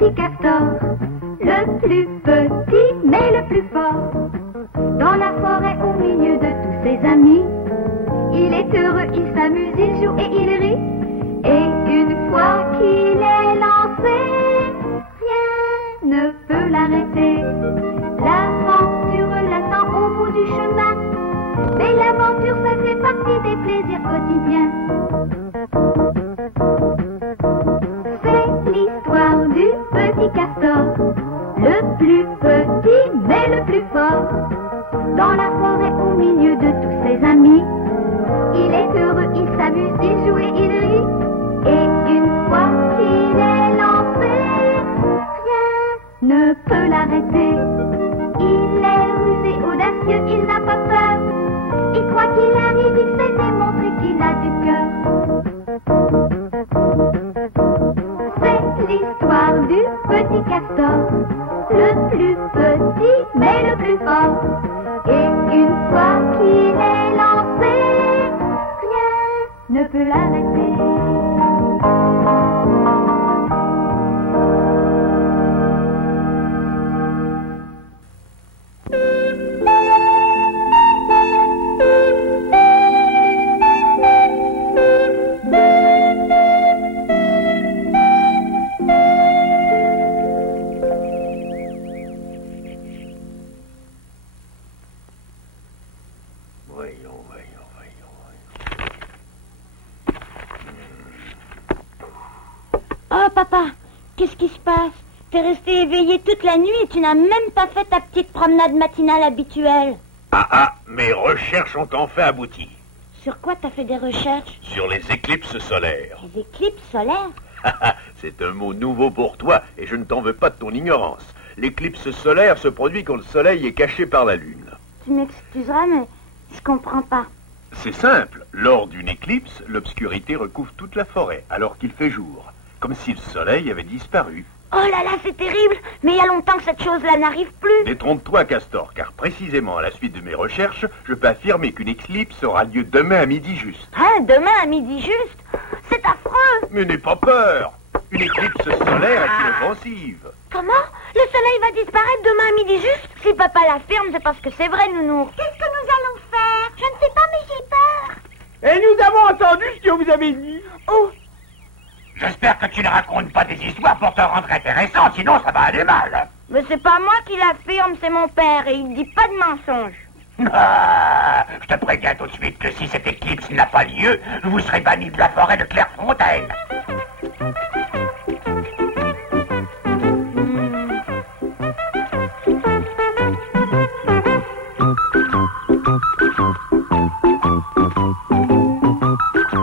petit castor, le plus petit mais le plus fort. Dans la forêt au milieu de tous ses amis, il est heureux, il s'amuse, il joue et il rit. Et une fois qu'il est lancé, rien ne peut l'arrêter. L'aventure l'attend au bout du chemin, mais l'aventure ça fait partie des plaisirs quotidiens. C'est l'histoire du petit castor, le plus petit mais le plus fort. Dans la forêt au milieu de tous ses amis, il est heureux, il s'amuse, il joue et il rit. Et une fois qu'il est lancé, rien ne peut l'arrêter. Il est rusé, audacieux, il n'a pas peur. Il croit qu'il arrive, il sait démontrer qu'il a du cœur. C'est l'histoire du petit castor, le plus petit mais le plus fort. Et une fois qu'il est lancé, rien ne peut l'arrêter. Oh, papa, qu'est-ce qui se passe? T'es resté éveillé toute la nuit et tu n'as même pas fait ta petite promenade matinale habituelle. Mes recherches ont enfin abouti. Sur quoi t'as fait des recherches? Sur les éclipses solaires. Les éclipses solaires? C'est un mot nouveau pour toi et je ne t'en veux pas de ton ignorance. L'éclipse solaire se produit quand le soleil est caché par la lune. Tu m'excuseras, mais je comprends pas. C'est simple. Lors d'une éclipse, l'obscurité recouvre toute la forêt alors qu'il fait jour. Comme si le soleil avait disparu. Oh là là, c'est terrible! Mais il y a longtemps que cette chose-là n'arrive plus. Détrompe-toi, Castor, car précisément à la suite de mes recherches, je peux affirmer qu'une éclipse aura lieu demain à midi juste. Hein, demain à midi juste? C'est affreux! Mais n'aie pas peur! Une éclipse solaire est inoffensive. Comment? Le soleil va disparaître demain à midi juste? Si papa l'affirme, c'est parce que c'est vrai, nounours. Qu'est-ce que nous allons faire? Je ne sais pas, mais j'ai peur. Et nous avons entendu ce que vous avez dit. Oh! J'espère que tu ne racontes pas des histoires pour te rendre intéressant, sinon ça va aller mal. Mais c'est pas moi qui l'affirme, c'est mon père, et il dit pas de mensonge. Je te préviens tout de suite que si cette éclipse n'a pas lieu, vous serez banni de la forêt de Clairefontaine.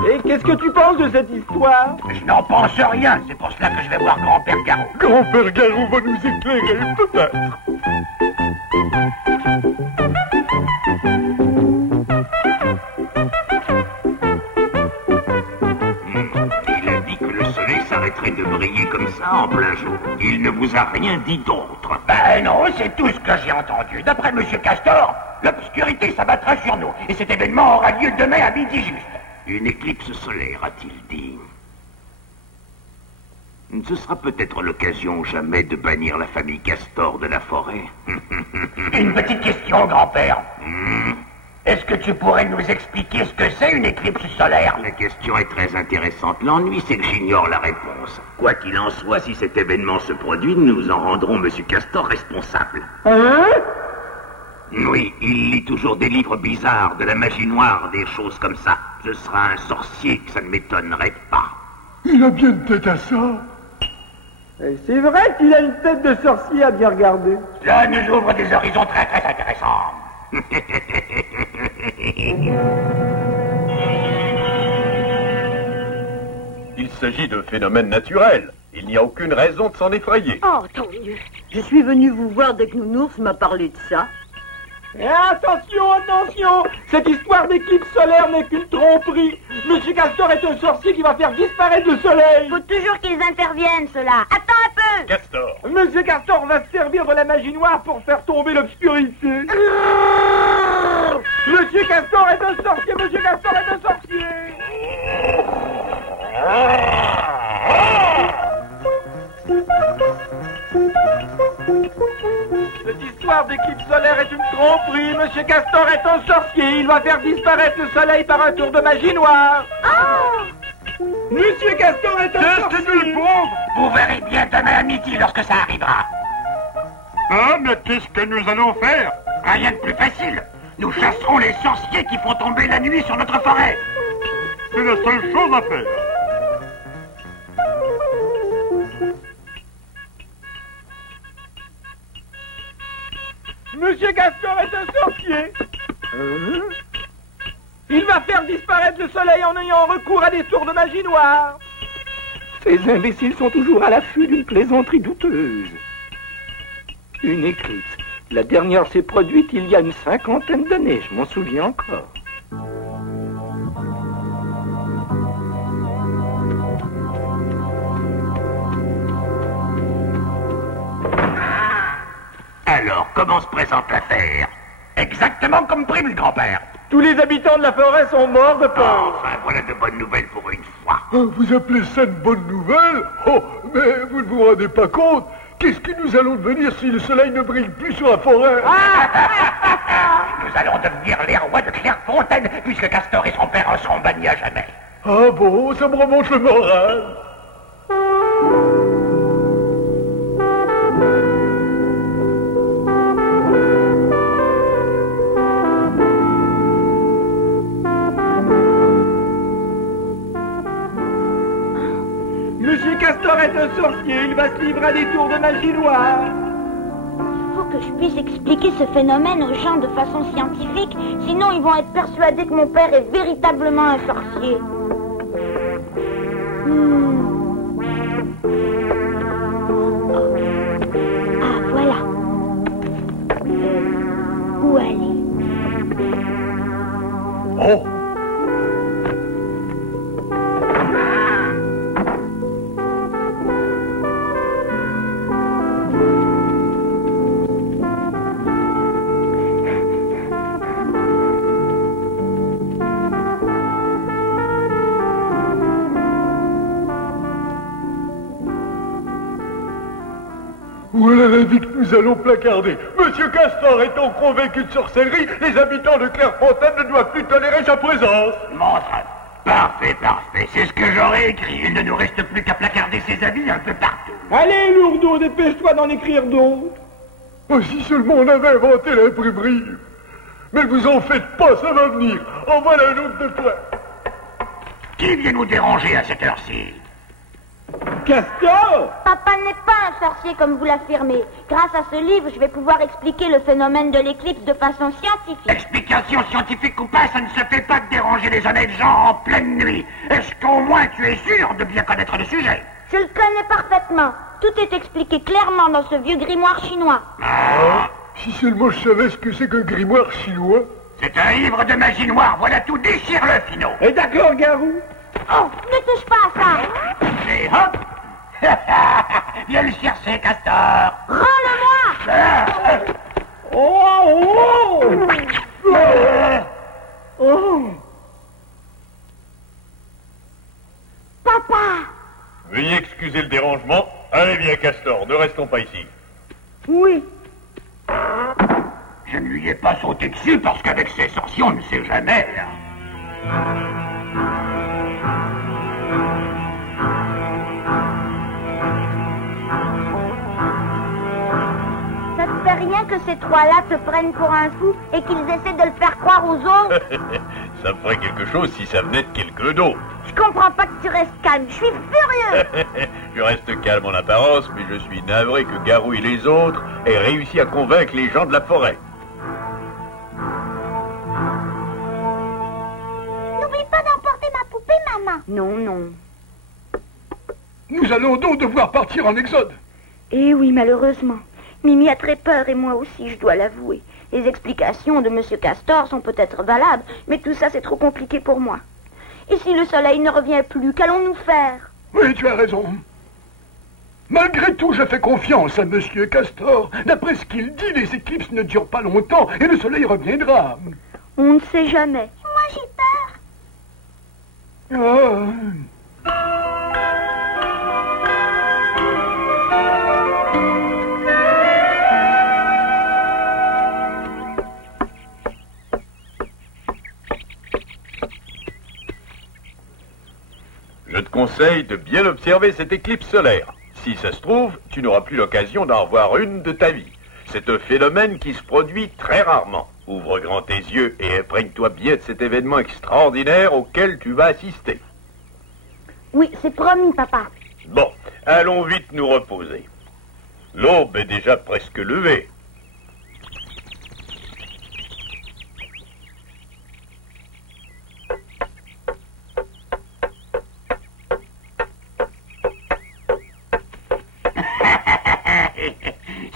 Et qu'est-ce que tu penses de cette histoire? Je n'en pense rien, c'est pour cela que je vais voir grand-père Garou. Grand-père Garou va nous éclairer, peut-être. Il a dit que le soleil s'arrêterait de briller comme ça en plein jour. Il ne vous a rien dit d'autre. Ben non, c'est tout ce que j'ai entendu. D'après Monsieur Castor, l'obscurité s'abattra sur nous. Et cet événement aura lieu demain à midi juste. Une éclipse solaire, a-t-il dit. Ce sera peut-être l'occasion jamais de bannir la famille Castor de la forêt. Une petite question, grand-père. Est-ce que tu pourrais nous expliquer ce que c'est une éclipse solaire? La question est très intéressante. L'ennui, c'est que j'ignore la réponse. Quoi qu'il en soit, si cet événement se produit, nous en rendrons M. Castor responsable. Hein? Oui, il lit toujours des livres bizarres, de la magie noire, des choses comme ça. Ce sera un sorcier, ça ne m'étonnerait pas. Il a bien une tête à ça. Et c'est vrai qu'il a une tête de sorcier à bien regarder. Cela nous ouvre des horizons très très intéressants. Il s'agit d'un phénomène naturel. Il n'y a aucune raison de s'en effrayer. Oh, tant mieux. Je suis venu vous voir dès que Nounours m'a parlé de ça. Et attention, attention! Cette histoire d'éclipse solaire n'est qu'une tromperie. Monsieur Castor est un sorcier qui va faire disparaître le soleil. Faut toujours qu'ils interviennent, ceux-là. Attends un peu! Castor. Monsieur Castor va se servir de la magie noire pour faire tomber l'obscurité. Monsieur Castor est un sorcier! Monsieur Castor est un sorcier! Cette histoire d'éclipse solaire est une tromperie. Monsieur Castor est un sorcier. Il va faire disparaître le soleil par un tour de magie noire. Monsieur Castor est un sorcier. Vous verrez bien demain à midi lorsque ça arrivera. Ah, mais qu'est-ce que nous allons faire? Rien de plus facile. Nous chasserons les sorciers qui font tomber la nuit sur notre forêt. C'est la seule chose à faire. Monsieur Castor est un sorcier. Il va faire disparaître le soleil en ayant recours à des tours de magie noire. Ces imbéciles sont toujours à l'affût d'une plaisanterie douteuse. Une éclipse. La dernière s'est produite il y a une 50aine d'années, je m'en souviens encore. Alors, comment se présente l'affaire? Exactement comme prévu, le grand-père. Tous les habitants de la forêt sont morts de peur. Enfin, voilà de bonnes nouvelles pour une fois. Vous appelez ça une bonne nouvelle? Oh, mais vous ne vous rendez pas compte? Qu'est-ce que nous allons devenir si le soleil ne brille plus sur la forêt? Nous allons devenir les rois de Clairefontaine, puisque Castor et son père en seront bannis à jamais. Ah bon, ça me remonte le moral. Monsieur Castor est un sorcier, il va se livrer à des tours de magie noire. Il faut que je puisse expliquer ce phénomène aux gens de façon scientifique, sinon ils vont être persuadés que mon père est véritablement un sorcier. Ah, voilà. Où aller? Oh! Voilà la vie que nous allons placarder. Monsieur Castor étant convaincu de sorcellerie, les habitants de Clairefontaine ne doivent plus tolérer sa présence. Montre. Parfait, parfait. C'est ce que j'aurais écrit. Il ne nous reste plus qu'à placarder ses avis un peu partout. Allez, lourdeau, dépêche-toi d'en écrire d'autres. Oh, si seulement on avait inventé l'imprimerie. Mais vous en faites pas, ça va venir. En voilà un autre de près. Qui vient nous déranger à cette heure-ci? Castor? Papa n'est pas un sorcier comme vous l'affirmez. Grâce à ce livre, je vais pouvoir expliquer le phénomène de l'éclipse de façon scientifique. Explication scientifique ou pas, ça ne se fait pas de déranger les honnêtes gens en pleine nuit. Est-ce qu'au moins tu es sûr de bien connaître le sujet? Je le connais parfaitement. Tout est expliqué clairement dans ce vieux grimoire chinois. Si seulement je savais ce que c'est qu'un grimoire chinois. C'est un livre de magie noire, voilà tout, déchire-le, Finot. Et d'accord, Garou. Oh, ne touche pas à ça. Et hop. Viens le chercher, Castor. Rends-le-moi. Papa. Veuillez excuser le dérangement. Allez bien, Castor, ne restons pas ici. Oui. Je ne lui ai pas sauté dessus parce qu'avec ces sorciers, on ne sait jamais. Ça te fait rien que ces trois-là te prennent pour un fou et qu'ils essaient de le faire croire aux autres? Ça me ferait quelque chose si ça venait de quelqu'un d'autre. Je comprends pas que tu restes calme. Je suis furieux. Je reste calme en apparence, mais je suis navré que Garou et les autres aient réussi à convaincre les gens de la forêt. N'oublie pas d'emporter ma poupée, maman. Non, non. Nous allons donc devoir partir en exode. Eh oui, malheureusement. Mimi a très peur et moi aussi, je dois l'avouer. Les explications de Monsieur Castor sont peut-être valables, mais tout ça c'est trop compliqué pour moi. Et si le soleil ne revient plus, qu'allons-nous faire? Oui, tu as raison. Malgré tout, je fais confiance à Monsieur Castor. D'après ce qu'il dit, les éclipses ne durent pas longtemps et le soleil reviendra. On ne sait jamais. Moi, j'ai peur. Oh. conseille de bien observer cette éclipse solaire. Si ça se trouve, tu n'auras plus l'occasion d'en revoir une de ta vie. C'est un phénomène qui se produit très rarement. Ouvre grand tes yeux et imprègne-toi bien de cet événement extraordinaire auquel tu vas assister. Oui, c'est promis, papa. Bon, allons vite nous reposer. L'aube est déjà presque levée.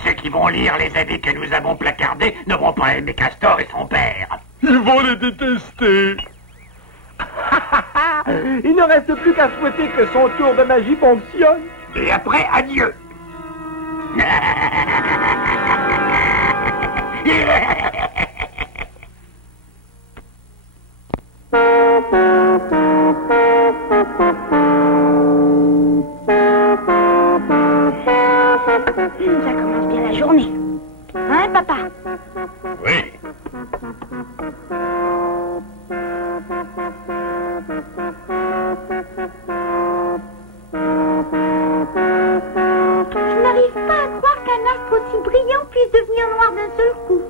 Ceux qui vont lire les avis que nous avons placardés ne vont pas aimer Castor et son père. Ils vont les détester. Il ne reste plus qu'à souhaiter que son tour de magie fonctionne. Et après, adieu. Ça commence bien la journée. Hein, papa? Oui. Je n'arrive pas à croire qu'un astre aussi brillant puisse devenir noir d'un seul coup.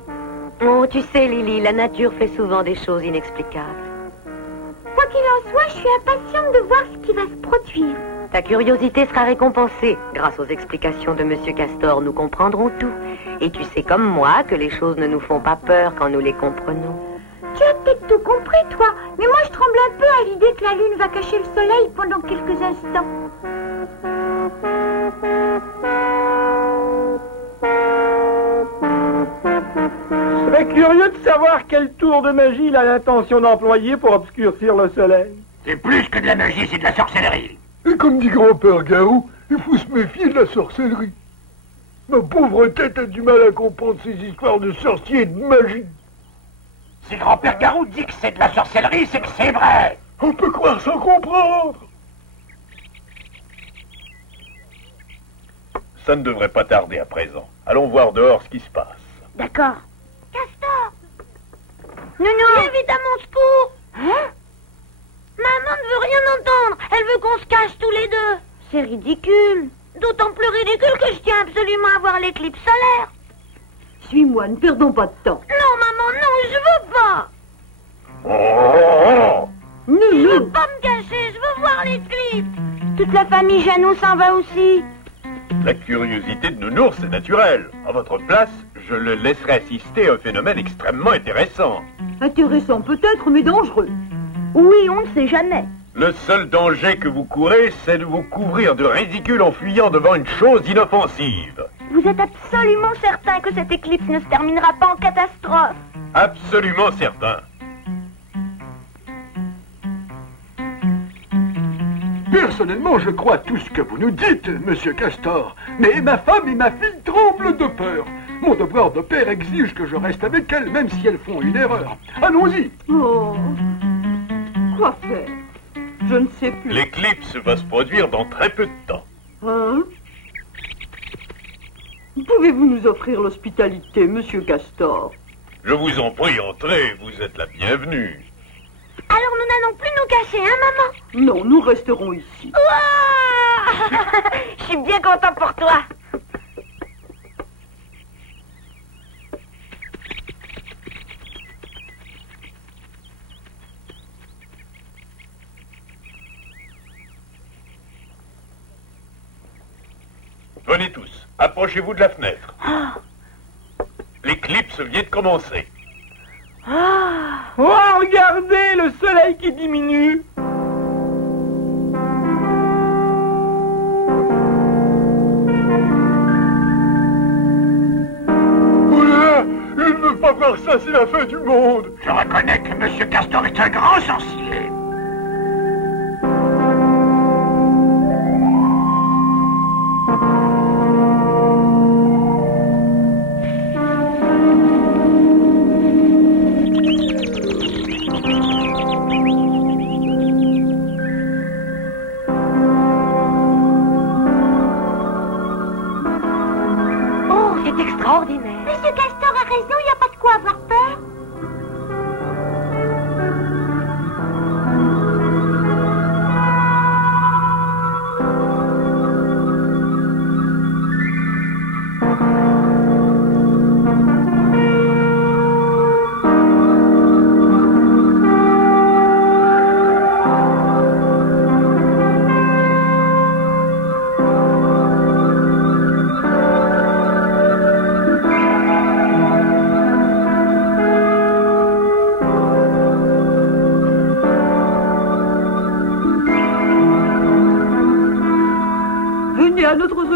Oh, tu sais, Lily, la nature fait souvent des choses inexplicables. Quoi qu'il en soit, je suis impatiente de voir ce qui va se produire. Ta curiosité sera récompensée. Grâce aux explications de Monsieur Castor, nous comprendrons tout. Et tu sais comme moi que les choses ne nous font pas peur quand nous les comprenons. Tu as peut-être tout compris, toi, mais moi je tremble un peu à l'idée que la lune va cacher le soleil pendant quelques instants. Je serais curieux de savoir quel tour de magie il a l'intention d'employer pour obscurcir le soleil. C'est plus que de la magie, c'est de la sorcellerie. Et comme dit grand-père Garou, il faut se méfier de la sorcellerie. Ma pauvre tête a du mal à comprendre ces histoires de sorciers et de magie. Si grand-père Garou dit que c'est de la sorcellerie, c'est que c'est vrai. On peut croire sans comprendre. Ça ne devrait pas tarder à présent. Allons voir dehors ce qui se passe. D'accord. Castor! Nounou! Viens vite à mon secours! Hein? Maman ne veut rien entendre. Elle veut qu'on se cache tous les deux. C'est ridicule. D'autant plus ridicule que je tiens absolument à voir l'éclipse solaire. Suis-moi, ne perdons pas de temps. Non, maman, non, je veux pas. Oh! Je veux pas me cacher, je veux voir l'éclipse. Toute la famille Jeannot s'en va aussi. La curiosité de Nounours est naturelle. À votre place, je le laisserai assister à un phénomène extrêmement intéressant. Intéressant peut-être, mais dangereux. Oui, on ne sait jamais. Le seul danger que vous courez, c'est de vous couvrir de ridicule en fuyant devant une chose inoffensive. Vous êtes absolument certain que cette éclipse ne se terminera pas en catastrophe? Absolument certain. Personnellement, je crois tout ce que vous nous dites, monsieur Castor. Mais ma femme et ma fille tremblent de peur. Mon devoir de père exige que je reste avec elles, même si elles font une erreur. Allons-y. Oh, quoi faire? Je ne sais plus. L'éclipse va se produire dans très peu de temps. Hein? Pouvez-vous nous offrir l'hospitalité, monsieur Castor? Je vous en prie, entrez, vous êtes la bienvenue. Alors nous n'allons plus nous cacher, hein, maman? Non, nous resterons ici. Ouah! Je suis bien content pour toi. Venez tous, approchez-vous de la fenêtre. L'éclipse vient de commencer. Oh, regardez le soleil qui diminue. Oh là là, je ne veux pas voir ça, c'est la fin du monde. Je reconnais que Monsieur Castor est un grand sorcier. Extraordinaire. Monsieur Castor a raison, il n'y a pas de quoi avoir peur.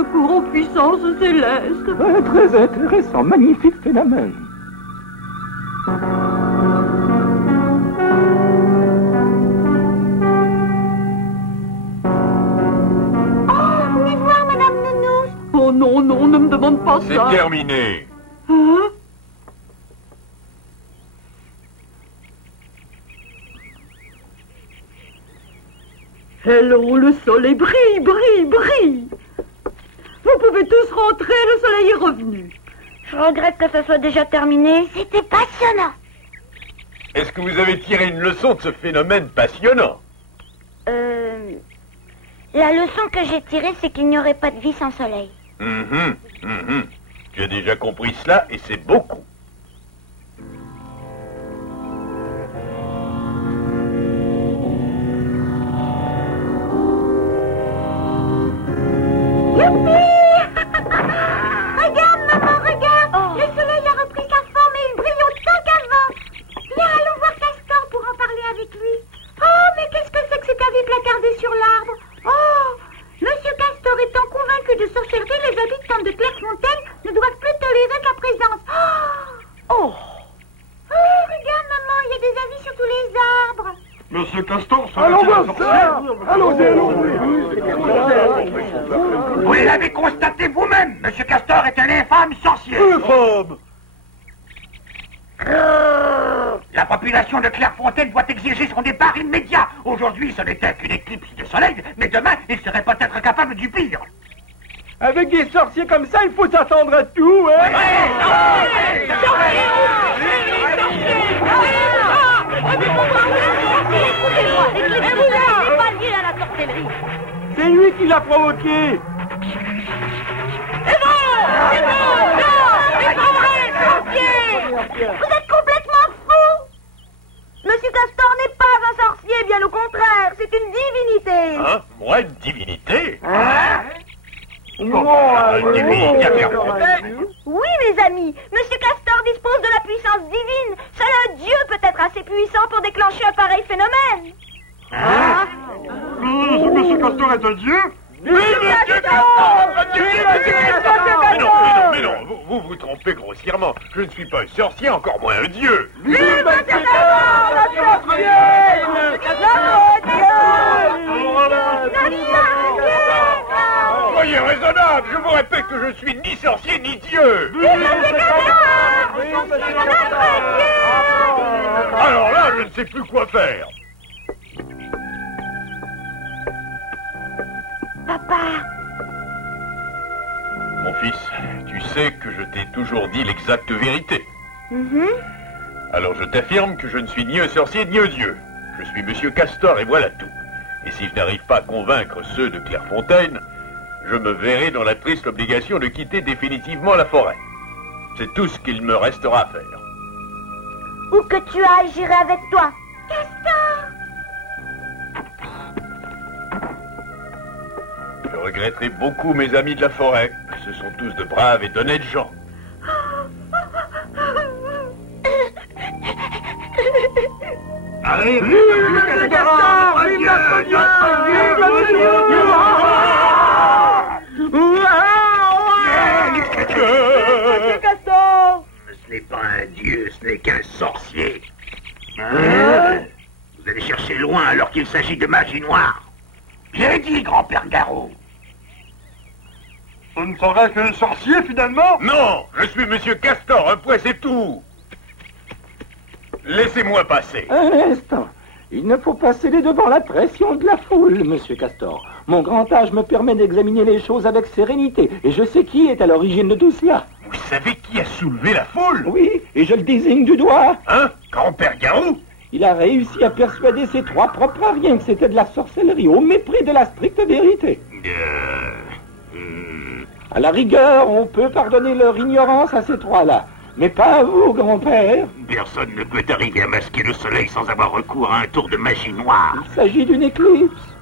recours aux puissances célestes. Très intéressant, magnifique phénomène. Venez voir, Madame Nounours. Oh non, non, ne me demande pas ça. C'est terminé. Hein? Hello, le soleil brille, brille, brille. Vous pouvez tous rentrer, le soleil est revenu. Je regrette que ce soit déjà terminé. C'était passionnant. Est-ce que vous avez tiré une leçon de ce phénomène passionnant? La leçon que j'ai tirée, c'est qu'il n'y aurait pas de vie sans soleil. Tu as déjà compris cela et c'est beaucoup. Regarde, maman, regarde. Le soleil a repris sa forme et il brille autant qu'avant. Viens, allons voir Castor pour en parler avec lui. Oh, mais qu'est-ce que c'est que cet avis placardé sur l'arbre? Oh, Monsieur Castor étant convaincu de sorcellerie, les habitants de Clairefontaine ne doivent plus tolérer sa présence. Oh, regarde, maman, il y a des avis sur tous les arbres. Monsieur Castor, ça Allons voir ça. Allons-y. Vous l'avez constaté vous-même, Monsieur Castor est un infâme sorcier. Infâme! La population de Clairefontaine doit exiger son départ immédiat. Aujourd'hui, ce n'était qu'une éclipse de soleil, mais demain, il serait peut-être capable du pire. Avec des sorciers comme ça, il faut s'attendre à tout, hein? C'est lui qui l'a provoqué. Vous êtes complètement fou! Monsieur Castor n'est pas un sorcier, bien au contraire, c'est une divinité. Hein? Moi, une divinité? Oui, mes amis, Monsieur Castor dispose de la puissance divine. Seul un dieu peut être assez puissant pour déclencher un pareil phénomène. Monsieur Castor est un dieu? Mais non, vous vous trompez grossièrement. Je ne suis pas un sorcier, encore moins un dieu. Soyez raisonnable, je vous répète que je suis ni sorcier ni dieu. Alors là, je ne sais plus quoi faire. Papa. Mon fils, tu sais que je t'ai toujours dit l'exacte vérité. Alors je t'affirme que je ne suis ni un sorcier ni un dieu. Je suis Monsieur Castor et voilà tout. Et si je n'arrive pas à convaincre ceux de Clairefontaine, je me verrai dans la triste obligation de quitter définitivement la forêt. C'est tout ce qu'il me restera à faire. Où que tu ailles, j'irai avec toi. Castor! Je regretterai beaucoup mes amis de la forêt. Ce sont tous de braves et d'honnêtes gens. Allez, Monsieur Castor! Ce n'est pas un dieu, ce n'est qu'un sorcier. Vous allez chercher loin alors qu'il s'agit de magie noire. J'ai dit, grand-père Garot. Ce ne serait qu'un sorcier, finalement? Non, je suis Monsieur Castor, un point c'est tout. Laissez-moi passer. Un instant. Il ne faut pas céder devant la pression de la foule, Monsieur Castor. Mon grand âge me permet d'examiner les choses avec sérénité, et je sais qui est à l'origine de tout cela. Vous savez qui a soulevé la foule? Oui, et je le désigne du doigt. Hein? Grand-père Garou? Il a réussi à persuader ses trois propres riens que c'était de la sorcellerie, au mépris de la stricte vérité. À la rigueur, on peut pardonner leur ignorance à ces trois-là. Mais pas à vous, grand-père. Personne ne peut arriver à masquer le soleil sans avoir recours à un tour de magie noire. Il s'agit d'une éclipse.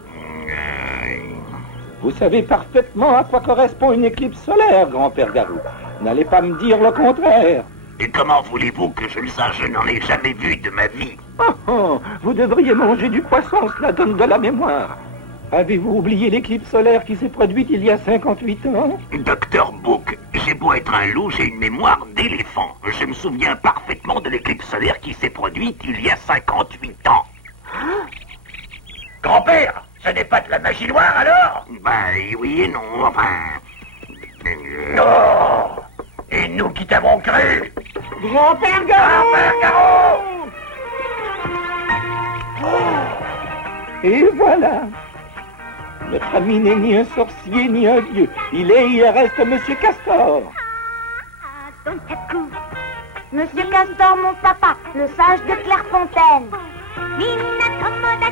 Vous savez parfaitement à quoi correspond une éclipse solaire, grand-père Garou. N'allez pas me dire le contraire. Et comment voulez-vous que je le sache? Je n'en ai jamais vu de ma vie. Vous devriez manger du poisson, cela donne de la mémoire. Avez-vous oublié l'éclipse solaire qui s'est produite il y a 58 ans? Docteur Book, j'ai beau être un loup, j'ai une mémoire d'éléphant. Je me souviens parfaitement de l'éclipse solaire qui s'est produite il y a 58 ans. Grand-père, ce n'est pas de la magie noire alors? Oui et non, enfin... Non. Et nous qui t'avons cru? Grand-père Garot! Grand-père Garot! Et voilà. Notre ami n'est ni un sorcier ni un dieu. Il est et il reste Monsieur Castor. Monsieur Castor, mon papa, le sage de Clairefontaine. Mina, como la